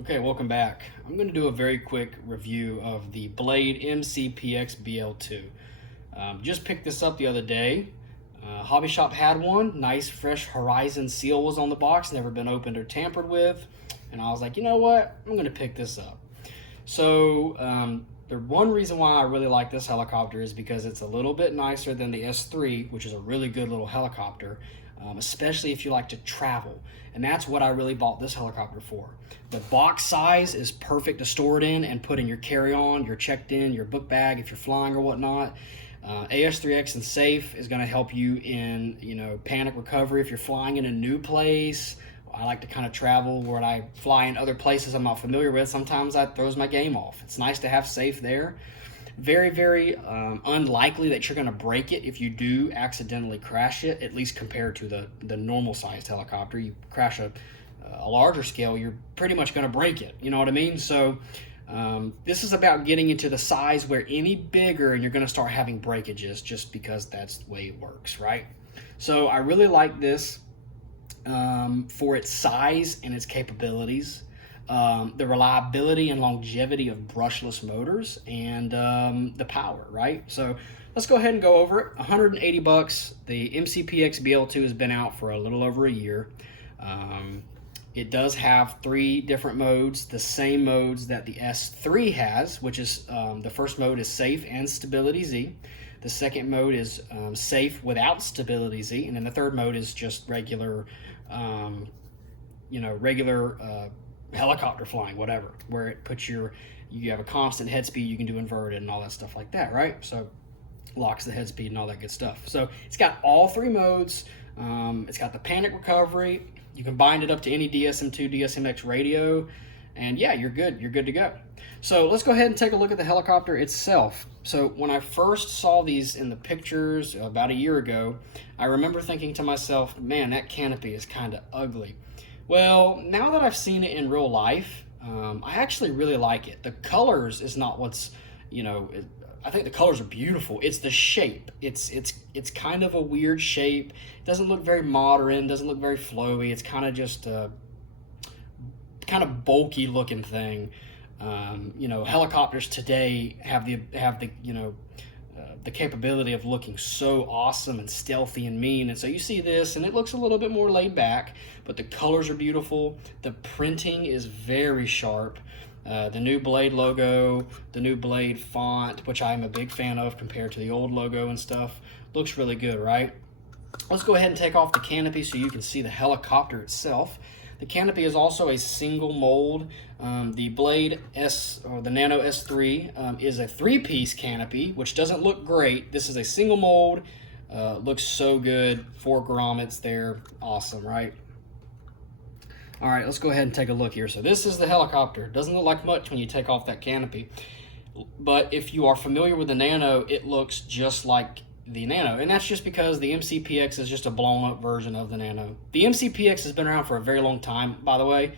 Okay, welcome back. I'm going to do a very quick review of the Blade mCP X BL2. Just picked this up the other day. Hobby Shop had one. Nice fresh Horizon seal was on the box, never been opened or tampered with. And I was like, you know what? I'm going to pick this up. So the one reason why I really like this helicopter is because it's a little bit nicer than the S3, which is a really good little helicopter, especially if you like to travel. And that's what I really bought this helicopter for. The box size is perfect to store it in and put in your carry-on, your checked-in, your book bag if you're flying or whatnot. AS3X and Safe is going to help you in panic recovery if you're flying in a new place. I like to kind of travel where I fly in other places I'm not familiar with. Sometimes that throws my game off. It's nice to have Safe there. Very, very unlikely that you're going to break it if you do accidentally crash it, at least compared to the normal sized helicopter. You crash a larger scale, you're pretty much going to break it. You know what I mean? So this is about getting into the size where any bigger and you're going to start having breakages just because that's the way it works, right? So I really like this for its size and its capabilities. The reliability and longevity of brushless motors and the power, right? So let's go ahead and go over it. 180 bucks. The mCP X BL2 has been out for a little over a year. It does have 3 different modes, the same modes that the S3 has, which is the first mode is Safe and Stability Z. The second mode is Safe without Stability Z, and then the third mode is just regular, helicopter flying, whatever, where it puts you have a constant head speed, you can do inverted and all that stuff like that, right? So locks the head speed and all that good stuff. So it's got all 3 modes. It's got the panic recovery. You can bind it up to any DSM2, DSMX radio, and yeah, you're good to go. So let's go ahead and take a look at the helicopter itself. So when I first saw these in the pictures about a year ago, I remember thinking to myself, man, that canopy is kind of ugly. Well, now that I've seen it in real life, I actually really like it. The colors is not what's, I think the colors are beautiful. It's the shape. It's kind of a weird shape. It doesn't look very modern, doesn't look very flowy. It's kind of just a kind of bulky looking thing. Helicopters today have the capability of looking so awesome and stealthy and mean, and so you see this and it looks a little bit more laid back, but the colors are beautiful. The printing is very sharp. The new Blade logo, the new Blade font, which I'm a big fan of compared to the old logo and stuff, looks really good, right? Let's go ahead and take off the canopy so you can see the helicopter itself. The canopy is also a single mold. The Blade S, or the Nano S3, is a 3-piece canopy, which doesn't look great. This is a single mold. Looks so good. 4 grommets there. Awesome, right? All right, let's go ahead and take a look here. So this is the helicopter. Doesn't look like much when you take off that canopy. But if you are familiar with the Nano, it looks just like the Nano. And that's just because the mCPX is just a blown up version of the Nano. The mCPX has been around for a very long time, by the way.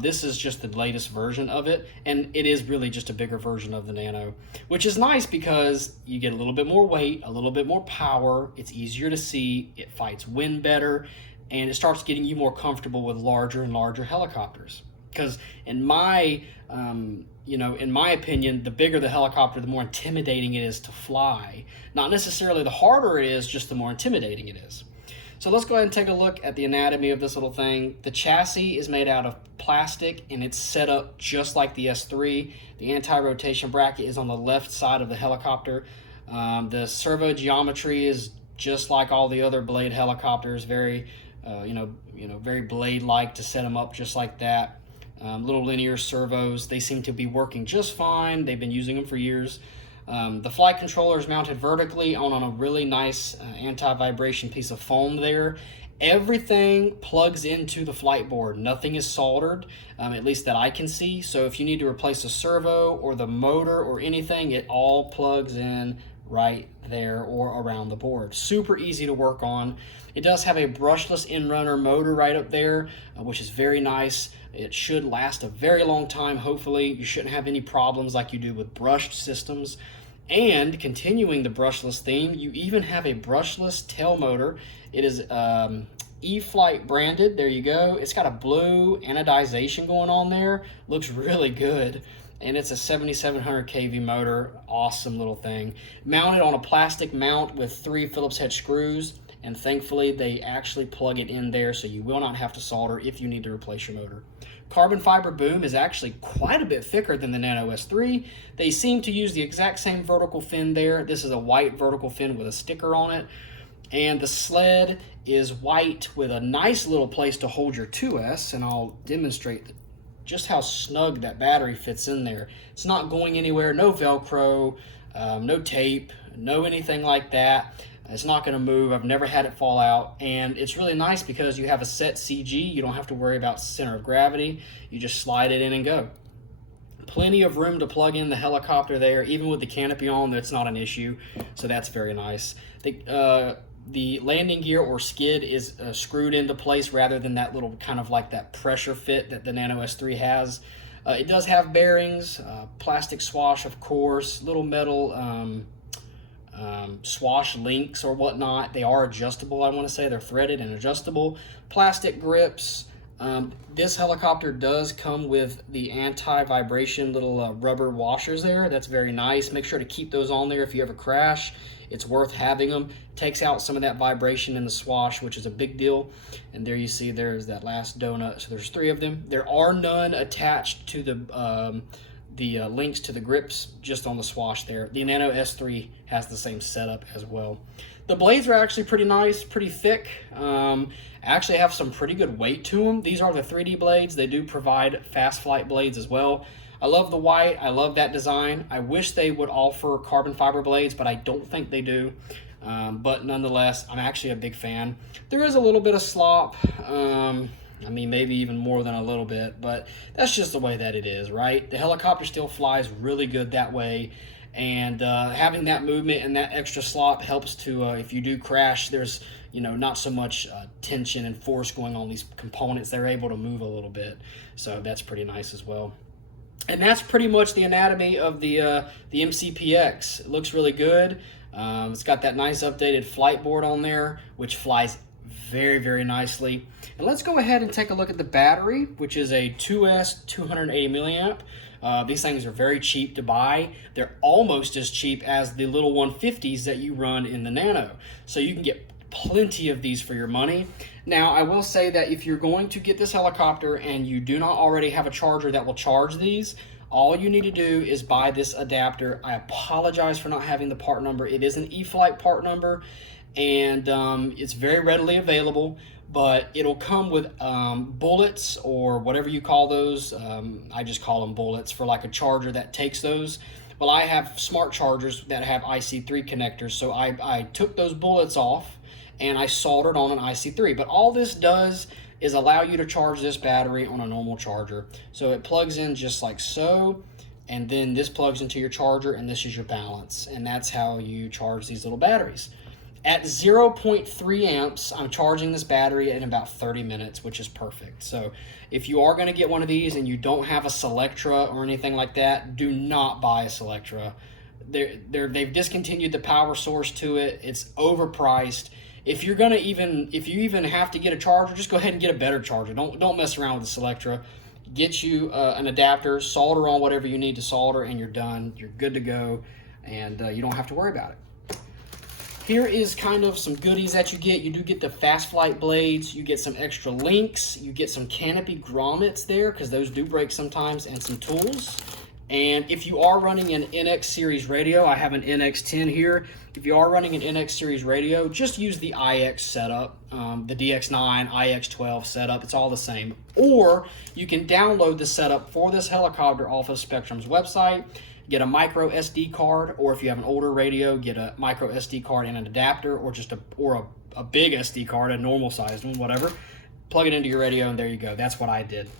This is just the latest version of it, and it is really just a bigger version of the Nano, which is nice because you get a little bit more weight, a little bit more power, it's easier to see, it fights wind better, and it starts getting you more comfortable with larger and larger helicopters. Because in my opinion, the bigger the helicopter, the more intimidating it is to fly. Not necessarily the harder it is, just the more intimidating it is. So let's go ahead and take a look at the anatomy of this little thing. The chassis is made out of plastic and it's set up just like the S3. The anti-rotation bracket is on the left side of the helicopter. The servo geometry is just like all the other Blade helicopters, very, very Blade-like to set them up just like that. Little linear servos, they seem to be working just fine. They've been using them for years. The flight controller is mounted vertically on a really nice anti-vibration piece of foam there. Everything plugs into the flight board. Nothing is soldered, at least that I can see. So if you need to replace a servo or the motor or anything, it all plugs in right there or around the board. Super easy to work on. It does have a brushless in-runner motor right up there, which is very nice. It should last a very long time, hopefully. You shouldn't have any problems like you do with brushed systems. And continuing the brushless theme, you even have a brushless tail motor. It is E-Flight branded. There you go. It's got a blue anodization going on there. Looks really good. And it's a 7700 kV motor. Awesome little thing. Mounted on a plastic mount with 3 Phillips head screws. And thankfully, they actually plug it in there, so you will not have to solder if you need to replace your motor. Carbon fiber boom is actually quite a bit thicker than the Nano S3. They seem to use the exact same vertical fin there. This is a white vertical fin with a sticker on it. And the Sled is white with a nice little place to hold your 2S, and I'll demonstrate just how snug that battery fits in there. It's not going anywhere, no Velcro, no tape, no anything like that. It's not going to move. I've never had it fall out, and it's really nice because you have a set CG. You don't have to worry about center of gravity. You just slide it in and go. Plenty of room to plug in the helicopter there. Even with the canopy on, that's not an issue, so that's very nice. The landing gear or skid is screwed into place rather than that little kind of like that pressure fit that the Nano S3 has. It does have bearings, plastic swash, of course, little metal swash links or whatnot. They are adjustable, I want to say. They're threaded and adjustable. Plastic grips. This helicopter does come with the anti-vibration little rubber washers there. That's very nice. Make sure to keep those on there if you ever crash. It's worth having them. Takes out some of that vibration in the swash, which is a big deal. And there you see there's that last donut. So there's 3 of them. There are none attached to the links to the grips, just on the swash there. The Nano S3 has the same setup as well. The blades are actually pretty nice, pretty thick. Actually have some pretty good weight to them. These are the 3D blades. They do provide fast flight blades as well. I love the white. I love that design. I wish they would offer carbon fiber blades, but I don't think they do. But nonetheless, I'm actually a big fan. There is a little bit of slop. I mean, maybe even more than a little bit, but that's just the way that it is, right? The helicopter still flies really good that way, and having that movement and that extra slop helps to, if you do crash, there's, you know, not so much tension and force going on these components. They're able to move a little bit, so that's pretty nice as well. And that's pretty much the anatomy of the mCPX. It looks really good. It's got that nice updated flight board on there, which flies very, very nicely. And let's go ahead and take a look at the battery, which is a 2S 280 milliamp. These things are very cheap to buy. They're almost as cheap as the little 150s that you run in the Nano. So you can get plenty of these for your money. Now, I will say that if you're going to get this helicopter and you do not already have a charger that will charge these, all you need to do is buy this adapter. I apologize for not having the part number. It is an E-Flight part number, and it's very readily available, but it'll come with bullets or whatever you call those. I just call them bullets for like a charger that takes those. Well, I have smart chargers that have IC3 connectors, so I took those bullets off and I soldered on an IC3. But all this does is allow you to charge this battery on a normal charger. So it plugs in just like so, and then this plugs into your charger, and this is your balance. And that's how you charge these little batteries. At 0.3 amps, I'm charging this battery in about 30 minutes, which is perfect. So if you are going to get one of these and you don't have a Selectra or anything like that, do not buy a Selectra. They've discontinued the power source to it. It's overpriced. If you even have to get a charger, just go ahead and get a better charger. Don't mess around with the Selectra. Get you an adapter, solder on whatever you need to solder, and you're done. You're good to go, and you don't have to worry about it. Here is kind of some goodies that you get. You do get the fast flight blades. You get some extra links. You get some canopy grommets there, because those do break sometimes, and some tools. And if you are running an NX series radio, I have an NX10 here. If you are running an NX series radio, just use the IX setup, the DX9, IX12 setup. It's all the same. Or you can download the setup for this helicopter off of Spectrum's website. Get a micro SD card, or if you have an older radio, get a micro SD card and an adapter, or just a big SD card, a normal sized one, whatever. Plug it into your radio, and there you go. That's what I did.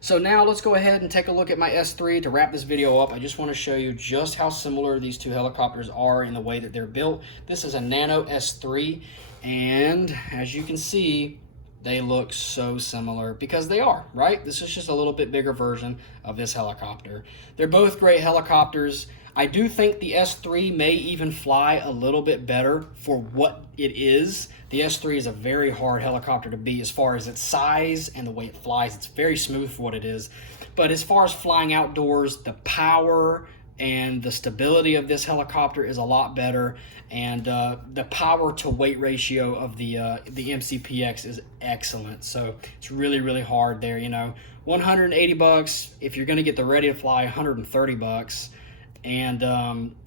So now let's go ahead and take a look at my S3 to wrap this video up. I just want to show you just how similar these two helicopters are in the way that they're built. This is a Nano S3, and as you can see, They look so similar because they are, right? This is just a little bit bigger version of this helicopter. They're both great helicopters. I do think the S3 may even fly a little bit better for what it is. The S3 is a very hard helicopter to beat as far as its size and the way it flies. It's very smooth for what it is. But as far as flying outdoors, the power and the stability of this helicopter is a lot better, and the power to weight ratio of the mCPX is excellent. So it's really hard there. 180 bucks if you're going to get the ready to fly, 130 bucks. And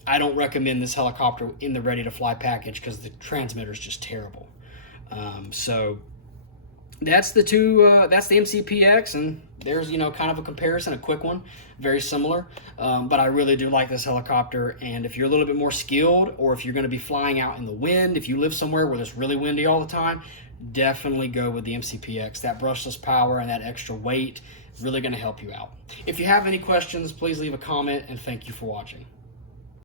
I don't recommend this helicopter in the ready to fly package because the transmitter is just terrible. So that's the mCPX, and there's kind of a comparison, a quick one, very similar. But I really do like this helicopter, and if you're a little bit more skilled, or if you're going to be flying out in the wind, if you live somewhere where it's really windy all the time, definitely go with the mCPX. That brushless power and that extra weight is really going to help you out. If you have any questions, please leave a comment, and thank you for watching.